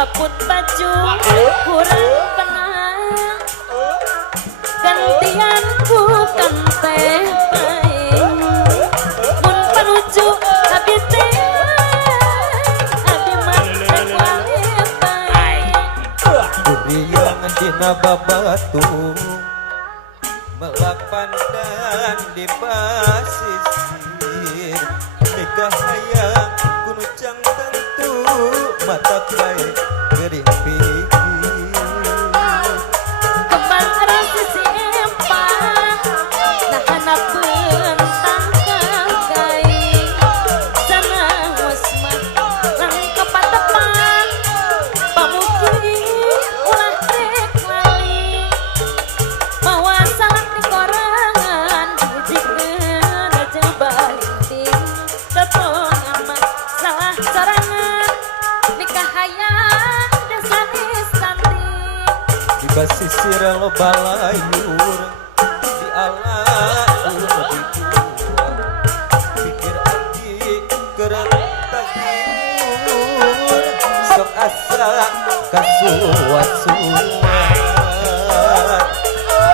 Ngaput baju kurang penang gantian bukan teh paing mun panuju abi teh abi mah kualipaing Duriang dina babatu melapandan di pasisir nikah hayang kunucang tentu mata baik gering pikir kembang rasa si empang nah anak bentang kagai sana wasmah lang kepatepang pamuki ulah rek lali mawa salah di korangan dijikeun aja balinting tetong amat salah sorangan nikah hayang desanis santing di basisir loba layur di alam di kuat pikir abdi kerentak tiur sok asa kasuat-suat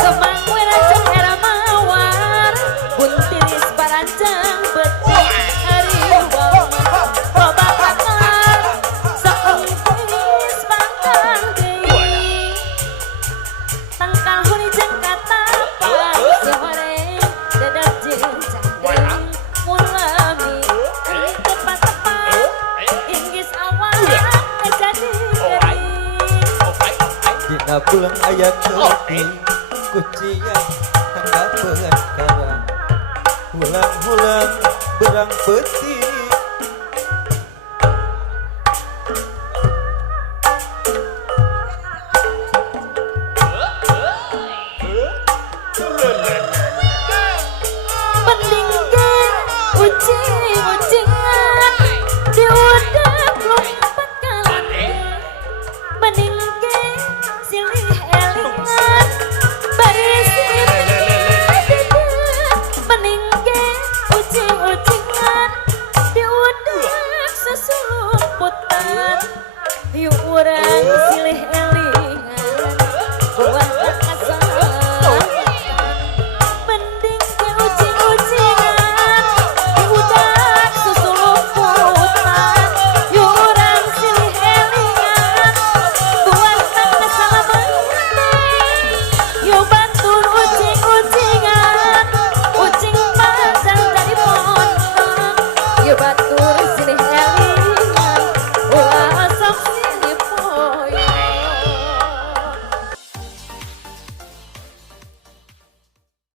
kemang wirajeng era mawar buntiris barancang betik hari wamah loba kakar sok engkis pangkang deui tangkal huni jeung katapang sehore dadak jeung cangkeng mulami tepat-tepat inggis awak jadi gering dina bulan ayat teuing kucian tangga perkara hulang-hulang berang peti